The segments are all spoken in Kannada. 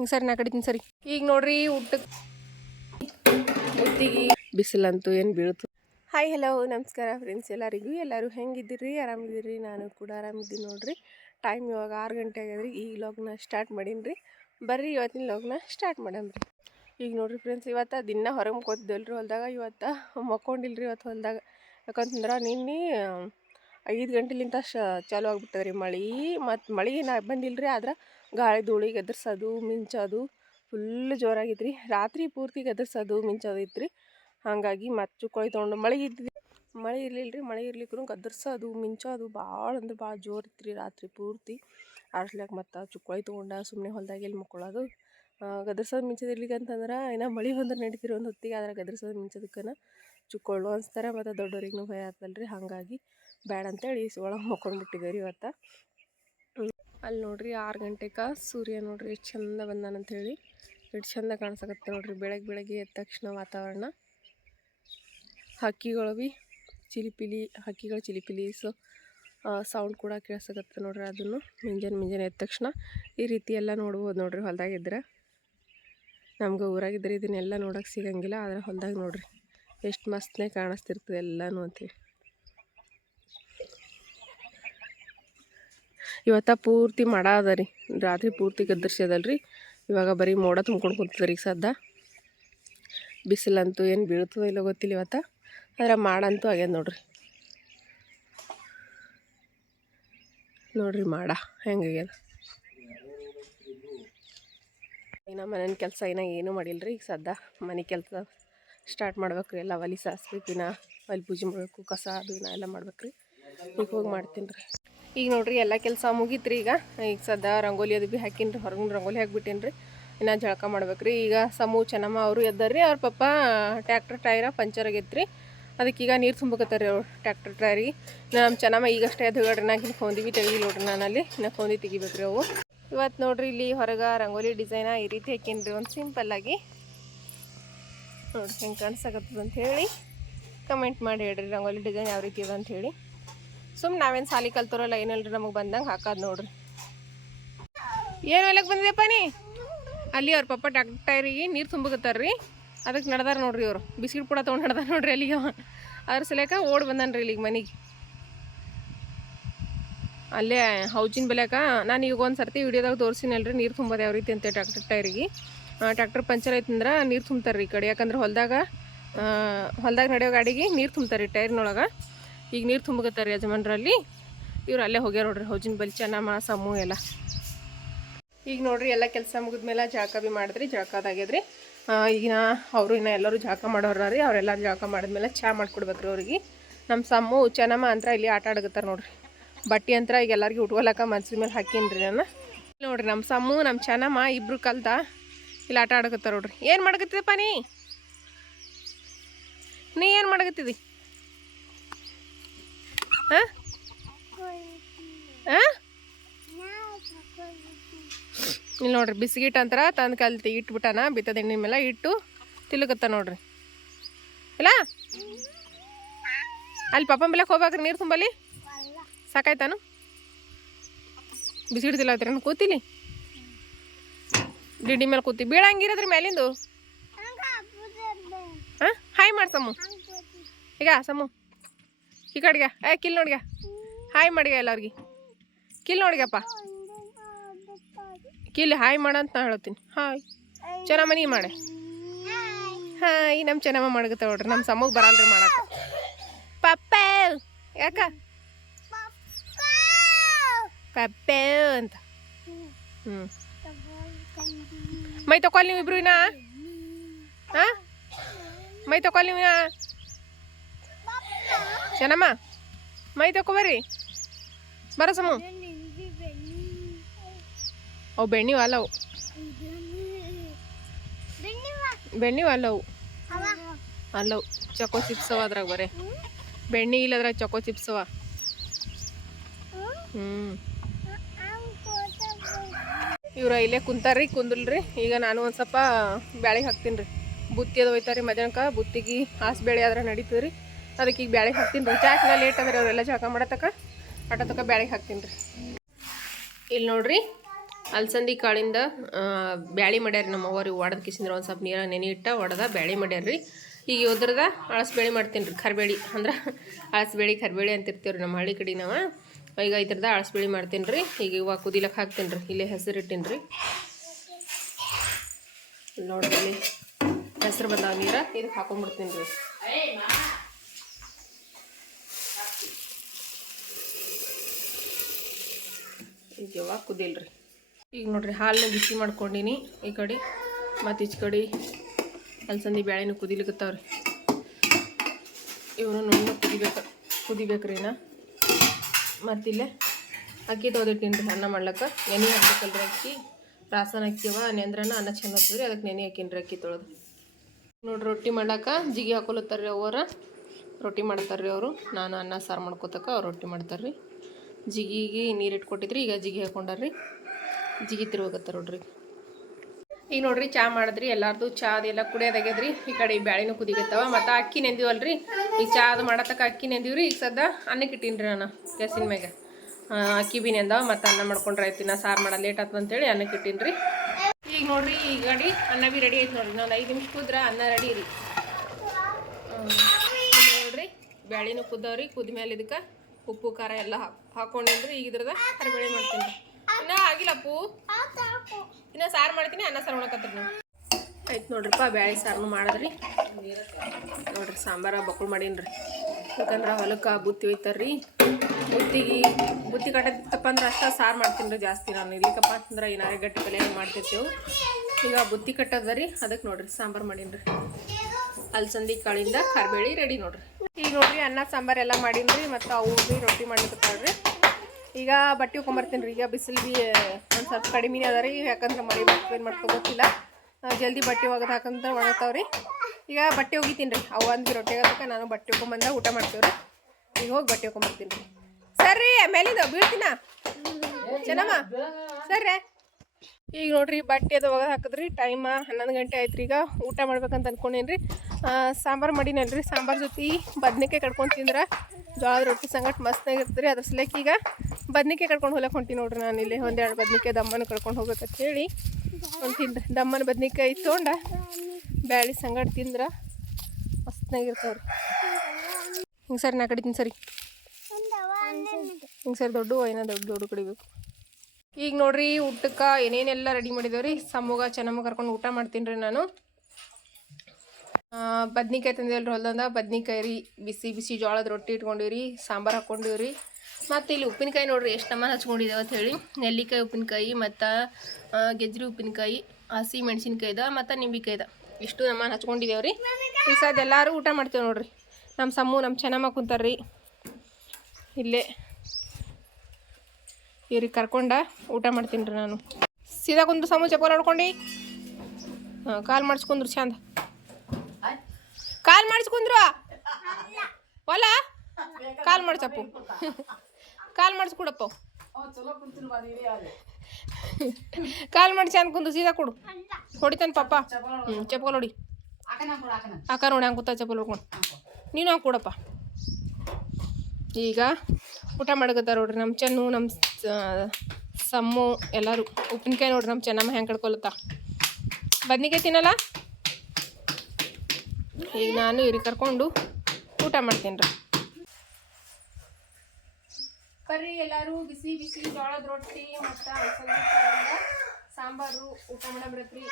ಹಿಂಗೆ ಸರಿ ನಾ ಕಡಿತೀನಿ ಸರಿ. ಈಗ ನೋಡ್ರಿ ಊಟಕ್ಕೆ ಬುತ್ತಿಗೆ ಬಿಸಿಲಂತೂ ಏನು ಬೀಳ್ತು. ಹಾಯ್ ಹಲೋ ನಮಸ್ಕಾರ ಫ್ರೆಂಡ್ಸ್ ಎಲ್ಲರಿಗೂ. ಎಲ್ಲರೂ ಹೆಂಗಿದ್ದೀರಿ? ಆರಾಮಿದ್ದೀರಿ? ನಾನು ಕೂಡ ಆರಾಮಿದ್ದೀನಿ ನೋಡ್ರಿ. ಟೈಮ್ ಇವಾಗ 6 ಗಂಟೆ ಆಗ್ಯದ್ರಿ. ಈಗ ಲಾಗ್ನ ಸ್ಟಾರ್ಟ್ ಮಾಡೀನಿ ರೀ. ಬರ್ರಿ ಇವತ್ತಿನ ಲಾಗ್ನ ಸ್ಟಾರ್ಟ್ ಮಾಡಮ್ರಿ. ಈಗ ನೋಡ್ರಿ ಫ್ರೆಂಡ್ಸ್, ಇವತ್ತು ದಿನ ಹೊರಗೆ ಮಕ್ಕೋತಿದ್ದಲ್ರಿ ಹೊಲ್ದಾಗ. ಇವತ್ತು ಮಕ್ಕೊಂಡಿಲ್ರಿ ಇವತ್ತು ಹೊಲ್ದಾಗ. ಯಾಕಂತಂದ್ರೆ ನಿನ್ನೆ 5 ಗಂಟೆಲಿಂದ ಚಾಲು ಆಗ್ಬಿಟ್ಟದ್ರಿ ಮಳೆ. ಮತ್ತು ಮಳೆ ಬಂದಿಲ್ರಿ, ಆದ್ರೆ ಗಾಳಿ ಧೂಳಿ ಗದರ್ಸೋದು ಮಿಂಚೋದು ಫುಲ್ ಜೋರಾಗಿತ್ತು. ರಾತ್ರಿ ಪೂರ್ತಿ ಗದರ್ಸೋದು ಮಿಂಚೋದು ಇತ್ತು ರೀ. ಹಾಗಾಗಿ ಮತ್ತು ಚುಕ್ಕೋಳಿ ತೊಗೊಂಡು ಮಳೆ ಇರಲಿಲ್ಲ ರೀ. ಮಳೆ ಇರ್ಲಿಕ್ಕೂ ಗದರ್ಸೋದು ಮಿಂಚೋದು ಭಾಳ ಅಂದ್ರೆ ಭಾಳ ಜೋರು ಇತ್ತು ರೀ ರಾತ್ರಿ ಪೂರ್ತಿ. ಆಡ್ಸ್ಲಾಕ ಮತ್ತು ಚುಕ್ಕೋಳಿ ತೊಗೊಂಡು ಸುಮ್ಮನೆ ಹೊಲ್ದಾಗ ಎಲ್ಲಿ ಮಕ್ಕೊಳ್ಳೋದು. ಗದರ್ಸೋದು ಮಿಂಚೋದು ಇರ್ಲಿಕ್ಕೆ ಅಂತಂದ್ರೆ ಇನ್ನೂ ಮಳೆ ಬಂದ್ರೆ ನಡೀತಿರೋ ಒಂದು ಹೊತ್ತಿಗೆ. ಆದರೆ ಗದರ್ಸೋದು ಮಿಂಚೋದಕ್ಕನ ಚುಕ್ಕೊಳ್ಳು ಅನಿಸ್ತಾರೆ ಮತ್ತು ದೊಡ್ಡವ್ರಿಗೆ ಭಯ ಆಗ್ತಲ್ರಿ. ಹಾಗಾಗಿ ಬೇಡ ಅಂತೇಳಿ ಒಳಗೆ ಮಕ್ಕೊಂಡ್ಬಿಟ್ಟಿದ್ದೇವೆ ರೀ ಇವತ್ತು. ಅಲ್ಲಿ ನೋಡ್ರಿ 6 ಗಂಟೆಗೆ ಸೂರ್ಯ ನೋಡ್ರಿ ಎಷ್ಟು ಚಂದ ಬಂದಾನಂಥೇಳಿ. ಎಷ್ಟು ಚಂದ ಕಾಣಿಸಕತ್ತೆ ನೋಡ್ರಿ. ಬೆಳಗ್ಗೆ ಎದ್ದ ತಕ್ಷಣ ವಾತಾವರಣ. ಹಕ್ಕಿಗಳು ಚಿಲಿಪಿಲಿ ಸೌಂಡ್ ಕೂಡ ಕೇಳಿಸಕತ್ತೆ ನೋಡ್ರಿ. ಅದನ್ನು ಮುಂಜಾನೆ ಎದ್ದ ತಕ್ಷಣ ಈ ರೀತಿ ಎಲ್ಲ ನೋಡ್ಬೋದು ನೋಡ್ರಿ. ಹೊಲ್ದಾಗಿದ್ರೆ ನಮ್ಗೆ ಊರಾಗಿದ್ರೆ ಇದನ್ನೆಲ್ಲ ನೋಡೋಕೆ ಸಿಗಂಗಿಲ್ಲ. ಆದರೆ ಹೊಲ್ದಾಗ ನೋಡ್ರಿ ಎಷ್ಟು ಮಸ್ತನೇ ಕಾಣಿಸ್ತಿರ್ತದೆ ಎಲ್ಲನೂ ಅಂತೇಳಿ. ಇವತ್ತು ಪೂರ್ತಿ ಮಾಡ ಅದ ರೀ. ರಾತ್ರಿ ಪೂರ್ತಿ ಗದ್ದರ್ಸ್ಯದಲ್ರಿ. ಇವಾಗ ಬರೀ ಮೋಡ ತುಂಬ್ಕೊಂಡು ಕುಂತದ್ರಿ. ಈಗ ಸದ್ದ ಬಿಸಿಲಂತೂ ಏನು ಬೀಳ್ತದೋ ಇಲ್ಲ ಗೊತ್ತಿಲ್ಲ ಇವತ್ತು. ಆದರೆ ಮಾಡಂತೂ ಆಗ್ಯದ ನೋಡ್ರಿ ಮಾಡ ಹೆಂಗಾಗ್ಯದ. ಇನ್ನು ಮನೇನ ಕೆಲಸ ಏನೂ ಮಾಡಿಲ್ಲರಿ. ಈಗ ಸದ್ದ ಮನೆ ಕೆಲಸ ಸ್ಟಾರ್ಟ್ ಮಾಡ್ಬೇಕು ರೀ. ಎಲ್ಲ ಒಲೆ ಸಾರಿಸ್ಬೇಕು, ಇನ್ನು ಒಲೆ ಪೂಜೆ ಮಾಡಬೇಕು, ಕಸ ಅದು ಎಲ್ಲ ಮಾಡ್ಬೇಕು ರೀ. ಈಗ ಹೋಗಿ ಮಾಡ್ತೀನಿ ರೀ. ಈಗ ನೋಡ್ರಿ ಎಲ್ಲ ಕೆಲಸ ಮುಗೀತ್ರಿ. ಈಗ ಸದ್ದ ರಂಗೋಲಿ ಅದು ಭೀ ಹಾಕೀನಿ ರೀ. ಹೊರಗಿನ ರಂಗೋಲಿ ಹಾಕಿಬಿಟ್ಟೇನಿ ರೀ. ಇನ್ನು ಜಳಕ ಮಾಡ್ಬೇಕು ರೀ. ಈಗ ಸಮೂ ಚೆನ್ನಮ್ಮ ಅವರು ಎದ್ದಾರ್ರಿ. ಅವ್ರ ಪಪ್ಪ ಟ್ಯಾಕ್ಟರ್ ಟೈರ ಪಂಚರ್ ಆಗೈತೆ ರೀ. ಅದಕ್ಕೆ ಈಗ ನೀರು ತುಂಬಕತ್ತಾರೆ ಅವ್ರು ಟ್ಯಾಕ್ಟರ್ ಟೈರಿಗೆ. ನಮ್ಮ ಚೆನ್ನಮ್ಮ ಈಗಷ್ಟೇ ಎದ್ದು ಹೋಗ್ರಿ. ನಾಲ್ಕು ಹೊಂದಿವಿ ತೆಗಿಲಿ ನೋಡ್ರಿ. ನಾನಲ್ಲಿ ಇನ್ನು ಹೊಂದಿ ತೆಗಿಬೇಕು ರೀ ಅವು. ಇವತ್ತು ನೋಡ್ರಿ ಇಲ್ಲಿ ಹೊರಗೆ ರಂಗೋಲಿ ಡಿಸೈನ ಈ ರೀತಿ ಹಾಕೀನಿ ರೀ. ಒಂದು ಸಿಂಪಲ್ಲಾಗಿ ನೋಡ್ರಿ ಹೆಂಗೆ ಕಾಣಿಸಕತ್ತದ ಅಂಥೇಳಿ ಕಮೆಂಟ್ ಮಾಡಿ ಹೇಳ್ರಿ. ರಂಗೋಲಿ ಡಿಸೈನ್ ಯಾವ ರೀತಿ ಇದೆ ಅಂಥೇಳಿ. ಸುಮ್ಮನೆ ನಾವೇನು ಸಾಲಿ ಕಲ್ತರೋಲ್ಲ ಏನಲ್ರಿ, ನಮಗೆ ಬಂದಂಗೆ ಹಾಕೋದು ನೋಡ್ರಿ. ಏನು ಹೊಲಕ್ಕೆ ಬಂದಿದೆಪ್ಪ ನೀ? ಅಲ್ಲಿ ಅವ್ರ ಪಪ್ಪ ಟ್ಯಾಕ್ಟರ್ ಟೈರಿಗೆ ನೀರು ತುಂಬಕತ್ತಾರ್ರಿ. ಅದಕ್ಕೆ ನಡೆದಾರ ನೋಡ್ರಿ. ಅವರು ಬಿಸ್ಕಿಟ್ ಕೂಡ ತೊಗೊಂಡು ನಡೆದಾರ ನೋಡ್ರಿ. ಅಲ್ಲಿಗೆ ಅದ್ರ ಸಲಕ ಓಡಿ ಬಂದಾನ್ರಿ ಇಲ್ಲಿಗೆ ಮನೆಗೆ. ಅಲ್ಲೇ ಹೌಜಿನ ಬೆಲೆಕ ನಾನು ಈಗ ಒಂದು ಸರ್ತಿ ವಿಡಿಯೋದಾಗ ತೋರಿಸಿನಲ್ರಿ ನೀರು ತುಂಬೋದು ಯಾವ ರೀತಿ ಅಂತ. ಟ್ಯಾಕ್ಟರ್ ಟೈರಿಗೆ ಟ್ಯಾಕ್ಟರ್ ಪಂಚರ್ ಐತಂದ್ರೆ ನೀರು ತುಂಬ್ತಾರೆ ಈ ಕಡೆ. ಯಾಕಂದ್ರೆ ಹೊಲ್ದಾಗ ನಡೆಯೋ ಗಾಡಿಗೆ ನೀರು ತುಂಬ್ತಾರೆ ರೀ ಟೈರ್ನೊಳಗೆ. ಈಗ ನೀರು ತುಂಬಕತ್ತಾರೆ ಯಜಮಾನ್ರಲ್ಲಿ. ಇವ್ರು ಅಲ್ಲೇ ಹೋಗ್ಯಾರ ನೋಡ್ರಿ ಹೌಜಿನ ಬಲಿ. ಚೆನ್ನಮ್ಮ ಸಮೂ ಎಲ್ಲ ಈಗ ನೋಡ್ರಿ ಎಲ್ಲ ಕೆಲಸ ಮುಗಿದ್ಮೇಲೆ ಜಳಕ ಭೀ ಮಾಡಿದ್ರಿ. ಜಳಕದಾಗ್ಯದ್ರಿ. ಈಗಿನ ಅವರು ಇನ್ನೂ ಎಲ್ಲರೂ ಜಳಕ ಮಾಡೋರ ರೀ. ಅವರೆಲ್ಲರೂ ಜಳಕ ಮಾಡಿದ್ಮೇಲೆ ಚಹಾ ಮಾಡ್ಕೊಡ್ಬೇಕ್ರಿ ಅವ್ರಿಗೆ. ನಮ್ಮ ಸಮೂ ಚೆನ್ನಮ್ಮ ಅಂತ ಇಲ್ಲಿ ಆಟ ಆಡಕತ್ತಾರೆ ನೋಡ್ರಿ. ಬಟ್ಟೆ ಅಂತ ಈಗ ಎಲ್ಲರಿಗೂ ಉಟ್ಕೊಳಕ ಮನ್ಸಿದ ಮೇಲೆ ಹಾಕೀನಿ ನಾನು ನೋಡ್ರಿ. ನಮ್ಮ ಸಮೂ ನಮ್ಮ ಚೆನ್ನಮ್ಮ ಇಬ್ರು ಕಲ್ತ ಇಲ್ಲಿ ಆಟ ಆಡಕತ್ತಾರೆ ನೋಡ್ರಿ. ಏನು ಮಾಡಕತ್ತಿದಪ್ಪ ನೀ ಏನು ಮಾಡಕತ್ತಿದಿ? ಹಾಂ ಇಲ್ಲಿ ನೋಡ್ರಿ ಬಿಸ್ಕಿಟ್ ಅಂತರ ತಂದು ಕಲ್ತಿ ಇಟ್ಬಿಟ್ಟಾನ. ಬಿತ್ತದ ಎಣ್ಣೆ ಮೇಲೆ ಇಟ್ಟು ತಿಲಕತ್ತ ನೋಡ್ರಿ. ಇಲ್ಲ ಅಲ್ಲಿ ಪಪ್ಪನ ಬೆಲೆಗೆ ಹೋಗ್ಬೇಕ್ರಿ. ನೀರು ತುಂಬಲಿ ಸಾಕಾಯ್ತಾನು. ಬಿಸ್ಕಿಟ್ ತಿಲ್ಲತ್ತೀರ ಕೂತಿಲಿ ಡಿಡ್ಡಿ ಮೇಲೆ ಕೂತಿ ಬೀಳಂಗಿರದ್ರಿ ಮೇಲಿಂದು. ಹಾಂ ಹಾಯ್ ಮಾಡಿ ಸಮು. ಈಗ ಸಮು ಈ ಕಡೆಗೆ ಕಿಲ್ ನೋಡಿಗ ಹಾಯ್ ಮಾಡಿಗ ಎಲ್ಲರಿಗೆ. ಕಿಲ್ ನೋಡಿಗಪ್ಪ ಕಿಲ್ ಹಾಯ್ ಮಾಡಂತ ನಾ ಹೇಳ್ತೀನಿ. ಹಾಯ್ ಚೆನ್ನಮ್ಮ ನೀ ಮಾಡೆ. ಹಾಯ್ ನಮ್ಮ ಚೆನ್ನಮ್ಮ ಮಾಡಕತ್ತ ನೋಡ್ರಿ. ನಮ್ಮ ಸಮೂಗೆ ಬರಲ್ರಿ ಮಾಡಕ್ಕೆ. ಪಪ್ಪ ಯಾಕ ಪಪ್ಪೆ ಅಂತ. ಮೈ ತಕೊಲ್ ನೀವು ಇಬ್ರು ಇನ್ನ. ಹಾಂ ಮೈ ತಕೊಲ್ ನೀವು ಇನ್ನ. ಚೆನ್ನಮ್ಮ ಮೈ ತಕೊಬರ್ರಿ. ಬರ ಸಮು. ಅವು ಬೆಣ್ಣಿ ಅಲ್ಲವು. ಬೆಣ್ಣಿ ಅಲ್ಲವು ಅಲ್ಲವು. ಚೊಕೋ ಚಿಪ್ಸವ ಅದ್ರಾಗ ಬರೇ ಬೆಣ್ಣಿ ಇಲ್ಲ. ಅದ್ರಾಗ ಚೊಕೋ ಚಿಪ್ಸವ. ಇವ್ರ ಇಲ್ಲೇ ಕುಂತಾರ್ರಿ. ಕುಂದಲ್ರಿ. ಈಗ ನಾನು ಒಂದು ಸ್ವಲ್ಪ ಬ್ಯಾಳಿಗೆ ಹಾಕ್ತೀನಿ ರೀ. ಬುತ್ತಿ ಅದು ಒಯ್ತಾರೆ ಮಧ್ಯಾಹ್ನಕ್ಕೆ. ಬುತ್ತಿಗೆ ಹಾಸ್ ಬೇಳೆ ಆದ್ರೆ ನಡೀತದೆ ರೀ. ಅದಕ್ಕೆ ಈಗ ಬ್ಯಾಳಿಗೆ ಹಾಕ್ತೀನಿ ರೀ. ಚಾಕ್ನ ಲೇಟ್ ಅಂದ್ರೆ ಅವರೆಲ್ಲ ಜಳಕ ಮಾಡತಕ್ಕ ಆಟೋತಕ್ಕ ಬ್ಯಾಳಿಗೆ ಹಾಕ್ತೀನಿ ರೀ. ಇಲ್ಲಿ ನೋಡ್ರಿ ಅಲಸಂದಿ ಕಾಳಿಂದ ಬ್ಯಾಳಿ ಮಾಡ್ಯಾರ ನಮ್ಮ ಅವ್ರಿಗೆ ಒಡೆದು ಕಿಸಿಂದ್ರೆ ಒಂದು ಸ್ವಲ್ಪ ನೀರಾಗ ನೆನೆ ಇಟ್ಟ ಒಡೆದ ಬ್ಯಾಳಿ ಮಾಡ್ಯಾರ್ರಿ. ಈಗ ಇದ್ರದ ಅಳಸ್ಬೇಳೆ ಮಾಡ್ತೀನಿ ರೀ, ಕರಿಬೇಳಿ ಅಂದ್ರೆ ಅಳಸ್ಬೇಳೆ ಕರಿಬೇಳಿ ಅಂತಿರ್ತೀವಿ ರೀ ನಮ್ಮ ಹಳ್ಳಿ ಕಡೆ ನಾವು. ಈಗ ಇದ್ರದ ಅಳಸ್ಬೇಳೆ ಮಾಡ್ತೀನಿ ರೀ. ಈಗ ಇವಾಗ ಕುದಿಲಕ್ಕೆ ಹಾಕ್ತೀನಿ ರೀ. ಇಲ್ಲೇ ಹೆಸರು ಇಟ್ಟೀನಿ ರೀ, ನೋಡ್ರಿ ಇಲ್ಲಿ ಹೆಸರು ಬಂದಾವ ನೀರ, ಇದಕ್ಕೆ ಹಾಕೊಂಡ್ಬಿಡ್ತೀನಿ ರೀ. ಈಗ ಯಾವಾಗ ಕುದಿಲ್ರಿ. ಈಗ ನೋಡ್ರಿ ಹಾಲನ್ನ ಬಿಸಿ ಮಾಡ್ಕೊಂಡಿನಿ ಈ ಕಡೆ, ಮತ್ತು ಈಚೆ ಕಡೆ ಅಲಸಂದಿ ಬ್ಯಾಳೆನೂ ಕುದಿಲಿಕ್ಕತ್ತಾವ್ರಿ. ಇವನು ನುಣ್ಣಗೆ ಕುದಿಬೇಕ್ರಿ ನಾ. ಮತ್ತಿಲ್ಲೇ ಅಕ್ಕಿ ತೊಗೊಂಡಿಟ್ಟಿನಿ ರೀ ಅನ್ನ ಮಾಡ್ಲಕ್ಕೆ. ನೆನೆ ಹಾಕ್ಬೇಕಲ್ರಿ ಅಕ್ಕಿ, ರಾಸನ ಅಕ್ಕಿವ ನೆಂದ್ರನ ಅನ್ನ ಚಂದ ಆಗ್ತದ್ರಿ, ಅದಕ್ಕೆ ನೆನೆ ಹಾಕಿನ್ರಿ ಅಕ್ಕಿ ತೊಳೆದು. ನೋಡ್ರಿ ರೊಟ್ಟಿ ಮಾಡ್ಲಕ್ಕೆ ಜಿಗಿ ಹಾಕೊಲತ್ತಾರ್ರಿ ಅವರ, ರೊಟ್ಟಿ ಮಾಡ್ತಾರ್ರಿ ಅವರು. ನಾನು ಅನ್ನ ಸಾರು ಮಾಡ್ಕೊತಕ್ಕ ಅವ್ರು ರೊಟ್ಟಿ ಮಾಡ್ತಾರ್ರಿ. ಜಿಗಿಗೆ ನೀರು ಇಟ್ಕೊಟ್ಟಿದ್ರಿ, ಈಗ ಜಿಗಿ ಹಾಕೊಂಡಾರ್ರಿ. ಜಿಗಿ ತಿರ್ವಾಗತ್ತಾರ ನೋಡ್ರಿ. ಈಗ ನೋಡ್ರಿ ಚಾ ಮಾಡಿದ್ರಿ ಎಲ್ಲಾರ್ದು. ಚಾ ಅದೆಲ್ಲ ಕುಡಿಯೋದಾಗ್ಯದ್ರಿ. ಈ ಕಡೆ ಬ್ಯಾಳಿನೂ ಕುದಿಗತ್ತವ, ಮತ್ತು ಅಕ್ಕಿ ನೆಂದಿವಲ್ರಿ. ಈಗ ಚಾ ಅದು ಮಾಡತಕ್ಕ ಅಕ್ಕಿ ನೆಂದಿವ್ರಿ. ಈಗ ಸದ್ದ ಅನ್ನಕ್ಕೆ ಇಟ್ಟೀನಿ ರೀ ನಾನು ಗ್ಯಾಸಿನ ಮ್ಯಾಗ. ಅಕ್ಕಿ ಬಿ ನೆಂದವ, ಮತ್ತು ಅನ್ನ ಮಾಡ್ಕೊಂಡ್ರೆ ಆಯ್ತು. ನಾ ಸಾರು ಮಾಡೋದು ಲೇಟ್ ಆಯ್ತು ಅಂತೇಳಿ ಅನ್ನಕ್ಕೆ ಇಟ್ಟೀನಿ ರೀ. ಈಗ ನೋಡ್ರಿ ಈ ಗಡಿ ಅನ್ನ ಬಿ ರೆಡಿ ಆಯ್ತು ನೋಡ್ರಿ. ನಾನು 5 ನಿಮಿಷ ಕುದ್ರೆ ಅನ್ನ ರೆಡಿ ರೀ. ನೋಡ್ರಿ ಬ್ಯಾಳಿನೂ ಕುದ್ದವ್ರಿ. ಕುದ್ಮೇಲೆ ಇದಕ್ಕೆ ಉಪ್ಪು ಖಾರ ಎಲ್ಲ ಹಾಕೊಂಡಿನ್ರಿ. ಈಗ ಇದ್ರದ ಕರಿಬೇಳೆ ಮಾಡ್ತೀನಿ ರೀ. ಇನ್ನೂ ಆಗಿಲ್ಲಪ್ಪು, ಇನ್ನು ಸಾರು ಮಾಡ್ತೀನಿ, ಅನ್ನ ಸಾರು ಮಾಡಕತ್ತೀರಿ ನೀವು. ಆಯ್ತು ನೋಡ್ರಿಪ್ಪ, ಬ್ಯಾಳಿ ಸಾರು ಮಾಡಿದ್ರಿ. ನೋಡ್ರಿ ಸಾಂಬಾರ ಬಕ್ಕುಳು ಮಾಡೀನಿ ರೀ. ಯಾಕಂದ್ರೆ ಹೊಲಕ್ಕೆ ಬುತ್ತಿ ಒಯ್ತಾರ್ರಿ. ಬುತ್ತಿ ಕಟ್ಟತ್ತಪ್ಪ ಅಂದ್ರೆ ಅಷ್ಟೇ ಸಾರು ಮಾಡ್ತೀನಿ ರೀ ಜಾಸ್ತಿ. ನಾನು ಇಲ್ಲಿಕಪ್ಪ ಅಂತಂದ್ರೆ ಏನಾರೇ ಗಟ್ಟಿ ಪಲ್ಯ ಮಾಡ್ತಿರ್ತೇವೆ. ಈಗ ಬುತ್ತಿ ಕಟ್ಟದ ರೀ, ಅದಕ್ಕೆ ನೋಡ್ರಿ ಸಾಂಬಾರು ಮಾಡೀನಿ ರೀ. ಅಲಸಂದಿ ಕಾಳಿಂದ ಕರಿಬೇಳಿ ರೆಡಿ ನೋಡ್ರಿ. ಈಗ ನೋಡ್ರಿ ಅನ್ನ ಸಾಂಬಾರು ಎಲ್ಲ ಮಾಡೀನಿ ರೀ. ಮತ್ತು ಅವು ಭೀ ರೊಟ್ಟಿ ಮಾಡ್ಲಿಕ್ಕತ್ತಾಳ್ರಿ. ಈಗ ಬಟ್ಟೆ ಹೋಗ್ಕೊಂಬರ್ತೀನಿ ರೀ. ಈಗ ಬಿಸಿಲು ಭೀ ಒಂದು ಸ್ವಲ್ಪ ಕಡಿಮೆ ಅದ ರೀ, ಯಾಕಂದ್ರೆ ಮಳೆ ಏನು ಮಾಡ್ಕೊಂಡು ಗೊತ್ತಿಲ್ಲ. ಜಲ್ದಿ ಬಟ್ಟೆ ಒಗೆದು ಹಾಕಂತ ಒಣಗ್ತಾವ್ರಿ. ಈಗ ಬಟ್ಟೆ ಒಗಿತೀನಿ ರೀ. ಅವು ಒಂದು ರೊಟ್ಟಿ ಆಗೋದಕ್ಕೆ ನಾನು ಬಟ್ಟೆ ಹೋಗ್ಕೊಂಬಂದ ಊಟ ಮಾಡ್ತೀವಿ ರೀ. ಈಗ ಹೋಗಿ ಬಟ್ಟೆ ಹೋಗ್ಕೊಂಬರ್ತೀನಿ ರೀ. ಸರಿ ಮೇಲಿಂದ ಬೀಳ್ತೀನ ಚೆನ್ನಮ್ಮ ಸರ್ರಿ. ಈಗ ನೋಡ್ರಿ ಬಟ್ಟೆ ಅದು ಒಗೆದು ಹಾಕಿದ್ರಿ. ಟೈಮ 11 ಗಂಟೆ ಆಯ್ತು ರೀ. ಈಗ ಊಟ ಮಾಡ್ಬೇಕಂತ ಅಂದ್ಕೊಂಡೇನಿ ರೀ. ಸಾಂಬಾರು ಮಾಡೀನಲ್ಲ ರೀ. ಸಾಂಬಾರು ಜೊತೆ ಬದ್ನಿಕಾಯಿ ಕಟ್ಕೊಂಡು ತಿಂದ್ರೆ ಜೋಳದ ರೊಟ್ಟಿ ಸಂಗಟ ಮಸ್ತಾಗಿರ್ತದೆ ರೀ. ಅದ್ರ ಸಲಕ್ಕೆ ಈಗ ಬದ್ನಿಕಾಯಿ ಕಟ್ಕೊಂಡು ಹೋಗ್ಲಕ್ಕೆ ಹೊಂಟಿ ನೋಡ್ರಿ. ನಾನು ಇಲ್ಲಿ 1-2 ಬದ್ನಿಕಾಯಿ ದಮ್ಮನ ಕಟ್ಕೊಂಡು ಹೋಗ್ಬೇಕಂತ ಹೇಳಿ ಹೊಂಟೀನಿ. ದಮ್ಮನ ಬದ್ನಿಕಾಯಿ ತೊಗೊಂಡು ಬ್ಯಾಳಿ ಸಂಗಟ ತಿಂದ್ರೆ ಮಸ್ತಾಗಿರ್ತಾವ್ರಿ. ಹಿಂಗೆ ಸರಿ ನಾ ಕಡಿತೀನಿ ಸರಿ. ಹಿಂಗೆ ಸರಿ ದೊಡ್ಡ ಏನೋ ದೊಡ್ಡ ಕಡಿಬೇಕು. ಈಗ ನೋಡ್ರಿ ಊಟಕ್ಕೆ ಏನೇನೆಲ್ಲ ರೆಡಿ ಮಾಡಿದೇವ್ರಿ. ಸಮೂಗ ಚೆನ್ನಮ್ಮ ಕರ್ಕೊಂಡು ಊಟ ಮಾಡ್ತೀನಿ ರೀ ನಾನು. ಬದ್ನಿಕಾಯಿ ತಂದಿವಲ್ರಿ ಹೊಲ್ದಂದ, ಬದ್ನಿಕಾಯಿ ರೀ. ಬಿಸಿ ಜೋಳದ ರೊಟ್ಟಿ ಇಟ್ಕೊಂಡಿವ್ರಿ. ಸಾಂಬಾರು ಹಾಕ್ಕೊಂಡಿವ್ರಿ. ಮತ್ತು ಇಲ್ಲಿ ಉಪ್ಪಿನಕಾಯಿ ನೋಡ್ರಿ ಎಷ್ಟು ನಮ್ಮ ಹಚ್ಕೊಂಡಿದ್ದೇವೆ ಅಂತ ಹೇಳಿ. ನೆಲ್ಲಿಕಾಯಿ ಉಪ್ಪಿನಕಾಯಿ, ಮತ್ತು ಗೆಜ್ಜರಿ ಉಪ್ಪಿನಕಾಯಿ, ಹಸಿ ಮೆಣಸಿನ್ಕಾಯ್ದ, ಮತ್ತು ನಿಂಬೆಕಾಯ್ದ, ಇಷ್ಟು ನಮ್ಮ ಹಚ್ಕೊಂಡಿದ್ದೇವ್ರಿ. ಈ ಸದ್ ಎಲ್ಲರೂ ಊಟ ಮಾಡ್ತೇವೆ ನೋಡ್ರಿ. ನಮ್ಮ ಚೆನ್ನಮ್ಮ ಕುಂತಾರ್ರಿ ಇಲ್ಲೇ. ಇವ್ರಿಗೆ ಕರ್ಕೊಂಡ ಊಟ ಮಾಡ್ತೀನಿ ರೀ ನಾನು. ಸೀದಾ ಕುಂದ್ರು ಸಮೂ ಚಪ್ಪಲ್ ಹೊಡ್ಕೊಂಡು. ಕಾಲು ಮಾಡಿಸ್ಕೊಂಡ್ರು ಚಂದ. ಕಾಲು ಮಾಡಿಸ್ಕೊಂಡ್ರು ಹೊಲ ಕಾಲು ಮಾಡಿಸಪ್ಪು. ಕಾಲು ಮಾಡಿಸ್ಕೊಡಪ್ಪ. ಕಾಲು ಮಾಡಿ ಚಂದ ಕುಂದು ಸೀದಾ ಕೊಡು. ಹೊಡಿತಾನೆ ಪಾಪ. ಚಪ್ಪಲ್ ಹೊಡಿ. ಅಕ್ಕ ನೋಡಿ ಹಂಗೆ ಕೂತ ಚಪ್ಪಲ್ ಹೊಡ್ಕೊಂಡು. ನೀನು ಹಂಗೆ ಕೊಡಪ್ಪ. ಈಗ ಊಟ ಮಾಡಕತ್ತಾರ ನೋಡ್ರಿ ನಮ್ಮ ಚೆನ್ನು, ನಮ್ಮ ಸಮ್ಮು ಎಲ್ಲರೂ. ಉಪ್ಪಿನಕಾಯಿ ನೋಡ್ರಿ ನಮ್ಮ ಚೆನ್ನಮ್ಮ ಹೆಂಗೆ ಕಡ್ಕೊಲತ್ತ. ಬದ್ನಿಕಾಯಿ ತಿನ್ನಲ್ಲ. ಈಗ ನಾನು ಇವ್ರಿಗೆ ಕರ್ಕೊಂಡು ಊಟ ಮಾಡ್ತೀನಿ ರೀ. ಬರ್ರಿ ಎಲ್ಲರೂ ಬಿಸಿ ಜೋಳದ ರೊಟ್ಟಿ ಮತ್ತು ಅಲಸಂದಿ ಕಾಳಿಂದ ಸಾಂಬಾರು ಊಟ ಮಾಡಬ್ರತ್ರಿ.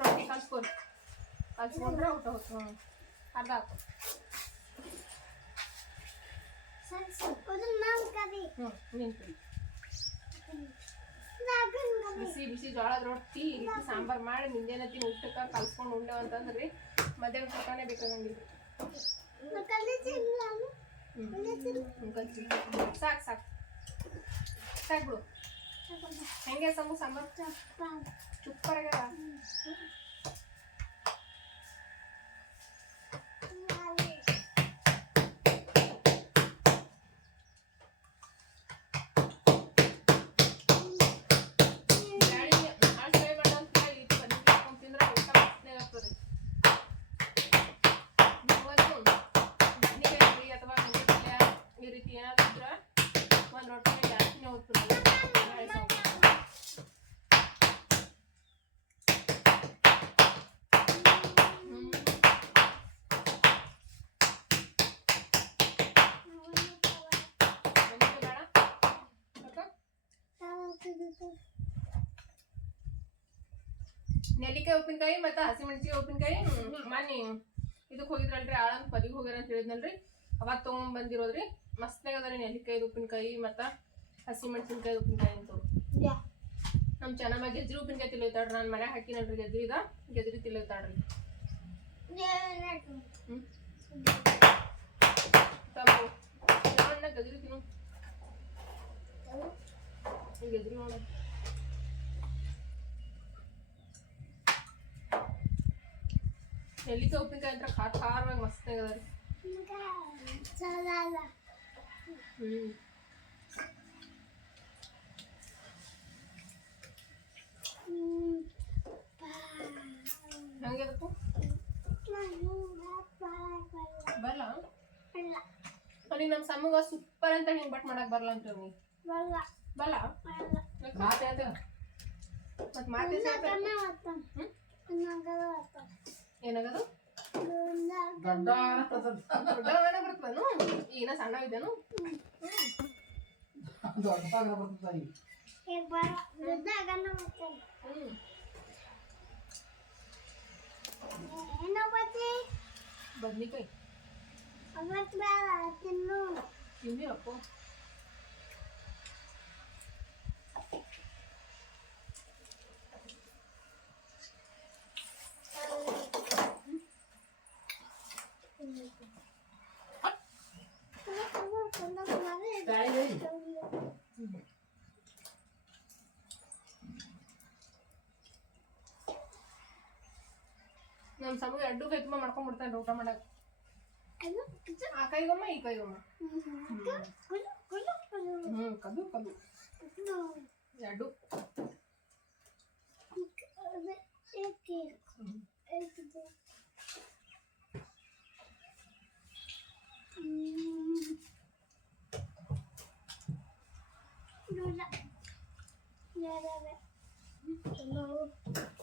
ರೊಟ್ಟಿ ಕಲ್ಸ್ಕೊಂಡ್ರೆ ಊಟ ಹೋಗ್ತು. ಅರ್ಧ ಹಾಕು. ಬಿಸಿ ಜೋಳದ ರೊಟ್ಟಿ ಈ ರೀತಿ ಸಾಂಬಾರು ಮಾಡಿ ಮುಂಜಾನೆ ಊಟಕ್ಕೆ ಕಲ್ಸ್ಕೊಂಡು ಉಂಡೆವು ಅಂತಂದ್ರಿ ಮಧ್ಯಾಹ್ನ ಊಟನೇ ಬೇಕಾಗಂಗಿಲ್ಲ. ಸಾಕು ಬಿಡು. ಹೆಂಗೆ ಸಮೂ ಸಾಂಬಾರು ಸೂಪರ್ ಆಗ್ಯಾವ. ನೆಲ್ಲಿಕಾಯಿ ಉಪ್ಪಿನಕಾಯಿ ಮತ್ತು ಹಸಿಮೆಣಸಿಗೆ ಉಪ್ಪಿನಕಾಯಿ ಮನೆ ಇದಕ್ಕೆ ಹೋಗಿದ್ರಲ್ರಿ ಆಳಂತ ಪದಿಗೆ ಹೋಗ್ಯಾರ ಅಂತ ಹೇಳಿದ್ನಲ್ರಿ ಅವಾಗ ತೊಗೊಂಡ್ಬಂದಿರೋದ್ರಿ ಮಸ್ತ್ನಾಗ ಅದ ರೀ ನೆಲ್ಲಿಕಾಯಿ ಉಪ್ಪಿನಕಾಯಿ ಮತ್ತು ಹಸಿಮೆಣಸಿನ್ಕಾಯಿ ಉಪ್ಪಿನಕಾಯಿ ಅಂತ ನಮ್ಮ ಚೆನ್ನಮ್ಮ ಗೆಜ್ರಿ ಉಪ್ಪಿನಕಾಯಿ ತಿಲ್ಲೋತಾಡ್ರಿ ನಾನು ಮನ್ಯಾಗ ಹಾಕಿನಲ್ರಿ ಗೆಜ್ರಿ ತಿಲ್ಲೋತಾಡ್ರಿ ಗಜ್ರಿ ತಿನ್ನು ಗೆಜ್ರಿ ನೋಡ ನೆಲ್ಲಿಕಾಯಿ ಉಪ್ಪಿನಕಾಯಿ ಅಂತ ಖಾರವಾಗಿ ಮಸ್ತ್ ಆಗದ ರೀ ಹೆಂಗಿದಪ್ಪು ಬರಲ್ಲ ಅಲ್ಲಿ ನಮ್ಮ ಸಮ್ಮಗ ಸೂಪರ್ ಅಂತ ಹಿಂಗೆ ಬಟ್ ಮಾಡಕ್ ಬರಲ್ಲ ಅಂತ ಬರಲ್ಲ ಮಾತೆ ಆತ ಮತ್ತೆ ಮಾತೆ ಏನಾಗದು ದೊಡ್ಡವನ ಬರ್ತದನು ಈಗಿನ ಸಣ್ಣ ಇದ್ದೇನು ಬದ್ನಿಕಾಯಿ ತಿನ್ನಿ ಅಪ್ಪು ನಮ್ಮ ಸಮಗೆ ಎರಡು ಕೈ ತುಂಬ ಮಾಡ್ಕೊಂಡ್ಬಿಡ್ತಾನೆ ಊಟ ಮಾಡಕ್ಕೆ ಆ ಕೈಗೊಮ್ಮ ಈ ಕೈಗೊಮ್ಮ ಕದು ಕದು ಎರಡು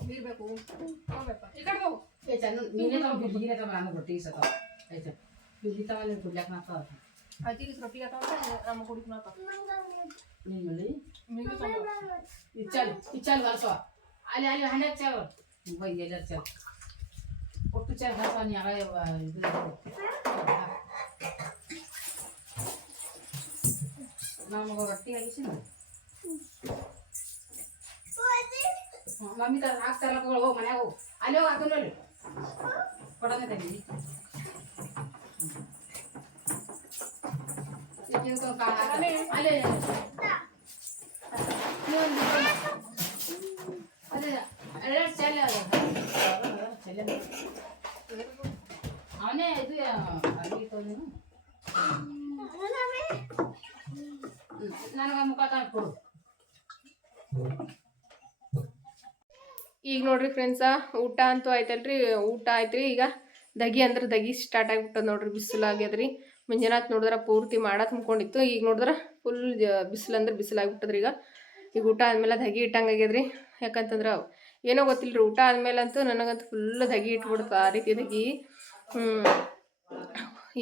ನೀರು ಬೇಕು ಹೋಗ್ಬೇಕು ಈ ಕಡೆ ಹೋಗು ನೀನೇ ಬಿಲ್ಲಿಗೆ ನಾನು ರೊಟ್ಟಿ ಸತ ಆಯ್ತು ಬಿಲ್ಲಿ ತಗೊಂಡು ಕುಡ್ಲಕ್ಕೆ ಮಾತ್ರ ಅಜ್ಜಿಗೆ ರೊಟ್ಟಿ ತಗೊಂಡು ನಮ್ಮ ಕುಡಿಕ್ ಮಾತ್ರ ನಿಮ್ಮಲ್ಲಿ ಇಚ್ಚಲ್ ಕಲ್ಸೋ ಅಲ್ಲಿ ಅಲ್ಲಿ ಹಂಡೆ ಚಲ್ ಎಲ್ಲ ಚಲ್ ಒಟ್ಟು ಚಲ್ ಕಲ್ಸೋ ನೀ ಆಗ ಇದು ನಮಗೆ ರೊಟ್ಟಿ ಆಗಿಸಿ ಮಮ್ಮಿ ತರ ಹಾಕ್ತಾರಲ್ಲ ಹೋಗಿ ಮನ್ಯಾಗ ಹೋಗಿ ಅಲ್ಲಿ ಹೋಗಿ ಹಾಕೊಂಡ್ರಿ ಕೊಡೋದೇ ತೆಗೀನಿ ಅಲ್ಲೇ ಅದೇ ಎರಡು ಚೆಲ್ಲ ಅವನೇ ಇದು ಅರ್ಗಿತ್ತವನು ನನಗೆ ಮುಖ ತಂದು ಈಗ ನೋಡ್ರಿ ಫ್ರೆಂಡ್ಸ ಊಟ ಅಂತೂ ಆಯ್ತಲ್ರಿ ಊಟ ಆಯ್ತ್ರಿ ಈಗ ದಗಿ ಅಂದ್ರೆ ದಗಿ ಸ್ಟಾರ್ಟ್ ಆಗಿಬಿಟ್ಟದ ನೋಡ್ರಿ ಬಿಸಿಲಾಗ್ಯದ್ರಿ ಮುಂಜಾನಾತ್ ನೋಡಿದ್ರೆ ಪೂರ್ತಿ ಮಾಡ ತುಂಬ್ಕೊಂಡಿತ್ತು ಈಗ ನೋಡಿದ್ರೆ ಫುಲ್ ಬಿಸಿಲು ಅಂದ್ರೆ ಬಿಸಿಲಾಗ್ಬಿಟ್ಟದ್ರಿ ಈಗ ಊಟ ಆದ್ಮೇಲೆ ದಗಿ ಇಟ್ಟಂಗೆ ಆಗ್ಯದ್ರಿ ಯಾಕಂತಂದ್ರೆ ಏನೋ ಗೊತ್ತಿಲ್ಲರಿ ಊಟ ಆದ್ಮೇಲೆ ಅಂತೂ ನನಗಂತೂ ಫುಲ್ ದಗಿ ಇಟ್ಬಿಡ್ತು ಆ ರೀತಿ ದಗಿ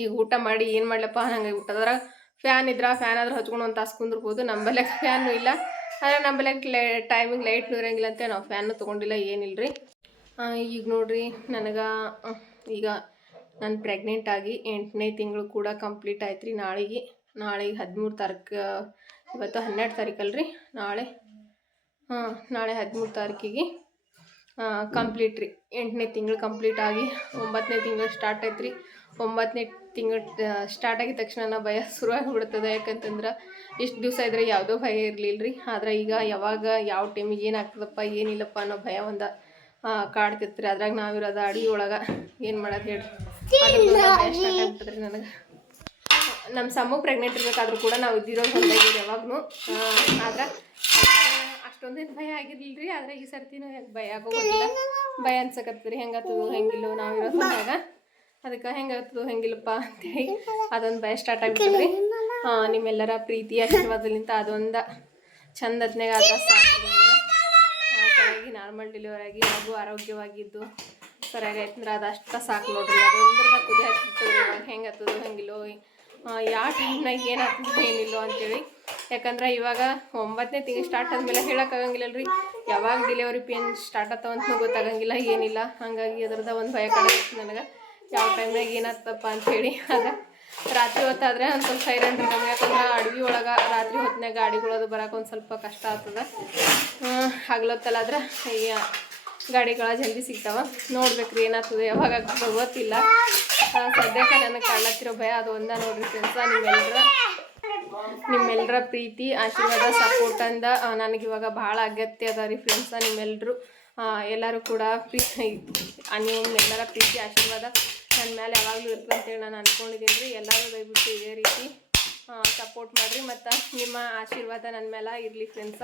ಈಗ ಊಟ ಮಾಡಿ ಏನು ಮಾಡ್ಲಪ್ಪ ಹಂಗೆ ಆಗಿಬಿಟ್ಟದ್ರ ಫ್ಯಾನ್ ಇದ್ರೆ ಫ್ಯಾನ್ ಆದ್ರೆ ಹಚ್ಕೊಂಡು ಒಂದು ತಾಸು ಕುಂದಿರ್ಬೋದು ನಮ್ಮಲ್ಲೇ ಫ್ಯಾನು ಇಲ್ಲ ಆದರೆ ನಮ್ಮಲ್ಲೇ ಟೈಮಿಂಗ್ ಲೈಟ್ನೂ ಇರೋಂಗಿಲ್ಲ ಅಂತ ನಾವು ಫ್ಯಾನು ತೊಗೊಂಡಿಲ್ಲ ಏನಿಲ್ಲರಿ ಈಗ ನೋಡ್ರಿ ನನಗೆ ಈಗ ನಾನು ಪ್ರೆಗ್ನೆಂಟ್ ಆಗಿ 8ನೇ ತಿಂಗಳು ಕೂಡ ಕಂಪ್ಲೀಟ್ ಆಯ್ತು ರೀ ನಾಳೆಗೆ 13 ತಾರೀಕು ಇವತ್ತು 12 ತಾರೀಕಲ್ರಿ ನಾಳೆ ನಾಳೆ 13 ತಾರೀಕಿಗೆ ಕಂಪ್ಲೀಟ್ ರೀ 8ನೇ ತಿಂಗಳು ಕಂಪ್ಲೀಟ್ ಆಗಿ 9ನೇ ತಿಂಗಳು ಸ್ಟಾರ್ಟ್ ಆಯ್ತು ರೀ 9ನೇ ತಿಂಗಳು ಸ್ಟಾರ್ಟ್ ಆಗಿದ ತಕ್ಷಣ ಭಯ ಶುರುವಾಗಿಬಿಡ್ತದೆ ಯಾಕಂತಂದ್ರೆ ಇಷ್ಟು ದಿವಸ ಇದ್ರೆ ಯಾವುದೋ ಭಯ ಇರಲಿಲ್ಲ ರೀ ಆದ್ರೆ ಈಗ ಯಾವಾಗ ಯಾವ ಟೈಮಿಗೆ ಏನಾಗ್ತದಪ್ಪ ಏನಿಲ್ಲಪ್ಪ ಅನ್ನೋ ಭಯ ಒಂದು ಕಾಡ್ತಿರ್ತೀರಿ ಅದ್ರಾಗ ನಾವಿರೋದು ಅಡಿಗೆ ಒಳಗೆ ಏನು ಮಾಡೋದು ಹೇಳ್ರಿ ಭಯ ಸ್ಟಾರ್ಟ್ ಆಗಿಬಿಟ್ಟದ್ರಿ ನನಗೆ ನಮ್ಮ ಸಮ್ಮ ಪ್ರೆಗ್ನೆಂಟ್ ಇರಬೇಕಾದ್ರೂ ಕೂಡ ನಾವು ಇದ್ದಿರೋದು ಹೊಂದಾಗಿರಿ ಯಾವಾಗೂ ಆದ್ರೆ ಅಷ್ಟೊಂದೇನು ಭಯ ಆಗಿರ್ಲಿಲ್ಲ ರೀ ಆದರೆ ಈ ಸರ್ತಿನೂ ಭಯ ಆಗೋಗಿಲ್ಲ ಭಯ ಅನ್ಸಕತ್ತೀರಿ ಹೆಂಗಾಗ್ತದೋ ಹೆಂಗಿಲ್ಲೋ ನಾವಿರೋದು ಹೊಂದಾಗ ಅದಕ್ಕೆ ಹೆಂಗಾಗ್ತದೋ ಹೆಂಗಿಲ್ಲಪ್ಪ ಅಂತೇಳಿ ಅದೊಂದು ಭಯ ಸ್ಟಾರ್ಟ್ ಆಗಿಬಿಡ್ತದ್ರಿ ನಿಮ್ಮೆಲ್ಲರ ಪ್ರೀತಿ ಆಶೀರ್ವಾದಲಿಂದ ಅದೊಂದು ಚಂದ ಹೊತ್ನಾಗ ಆದ್ರೆ ಸಾಕು ಸರಿಯಾಗಿ ನಾರ್ಮಲ್ ಡೆಲಿವರಿ ಆಗಿ ಹಾಗೂ ಆರೋಗ್ಯವಾಗಿದ್ದು ಸರಿಯಾಗಿ ಆಯ್ತಂದ್ರೆ ಅದಷ್ಟು ಸಾಕು ನೋಡ್ರಿ ಅದೊಂದ್ರದ ಕುದಿ ಹಚ್ಚಿರ್ತದ್ರಿ ಇವಾಗ ಹೆಂಗೆ ಆಗ್ತದೋ ಹೆಂಗಿಲ್ಲೋ ಯಾವ ಟೈಮ್ನಾಗ ಏನಾಗ್ತದೋ ಏನಿಲ್ಲೋ ಅಂತೇಳಿ ಯಾಕಂದ್ರೆ ಇವಾಗ 9ನೇ ತಿಂಗಳು ಸ್ಟಾರ್ಟ್ ಆದಮೇಲೆ ಹೇಳೋಕ್ಕಾಗಂಗಿಲ್ಲ ರೀ, ಯಾವಾಗ ಡೆಲಿವರಿ ಪೇನ್ ಸ್ಟಾರ್ಟ್ ಆಗ್ತಾವಂತನೂ ಗೊತ್ತಾಗಂಗಿಲ್ಲ ಏನಿಲ್ಲ. ಹಾಗಾಗಿ ಅದ್ರದ್ದು ಒಂದು ಭಯ ಕಾಣಿಸ್ತು ನನಗೆ, ಯಾವ ಟೈಮ್ನಾಗ ಏನಾಗ್ತಪ್ಪ ಅಂಥೇಳಿ. ಅದು ರಾತ್ರಿ ಹೊತ್ತಾದ್ರೆ ಒಂದು ಸ್ವಲ್ಪ ಹೈರಾಣ ರೀ ನಮ್ಗೆ, ಯಾಕಂದ್ರೆ ಅಡವಿ ಒಳಗೆ ರಾತ್ರಿ ಹೊತ್ತಿನಾಗ ಗಾಡಿಗಳದು ಬರೋಕೆ ಒಂದು ಸ್ವಲ್ಪ ಕಷ್ಟ ಆಗ್ತದೆ. ಹಗ್ಲೊತ್ತಲ್ಲಾದ್ರೆ ಈ ಗಾಡಿಗಳ ಜಲ್ದಿ ಸಿಗ್ತಾವ. ನೋಡ್ಬೇಕ್ರಿ ಏನಾಗ್ತದೆ, ಯಾವಾಗ ಆಗ್ತದೆ ಗೊತ್ತಿಲ್ಲ. ಸದ್ಯಕ್ಕೆ ನನಗೆ ಕಾಣತ್ತಿರೋ ಭಯ ಅದು ಒಂದ ನೋಡ್ರಿ ಫ್ರೆಂಡ್ಸ. ನಿಮ್ಮೆಲ್ಲರ ಪ್ರೀತಿ ಆಶೀರ್ವಾದ ಸಪೋರ್ಟಿಂದ ನನಗಿವಾಗ ಭಾಳ ಅಗತ್ಯ ಅದ ರೀ ಫ್ರೆಂಡ್ಸ. ಎಲ್ಲರೂ ಕೂಡ ನಿಮ್ಮೆಲ್ಲರ ಪ್ರೀತಿ ಆಶೀರ್ವಾದ ನನ್ನ ಮೇಲೆ ಯಾವಾಗಲೂ ಇರ್ತದೆ ಅಂತೇಳಿ ನಾನು ಅಂದ್ಕೊಂಡಿದ್ದೀನಿ ರೀ. ಎಲ್ಲರೂ ದಯವಿಟ್ಟು ಇದೇ ರೀತಿ ಸಪೋರ್ಟ್ ಮಾಡಿರಿ ಮತ್ತು ನಿಮ್ಮ ಆಶೀರ್ವಾದ ನನ್ನ ಮೇಲೆ ಇರಲಿ ಫ್ರೆಂಡ್ಸ.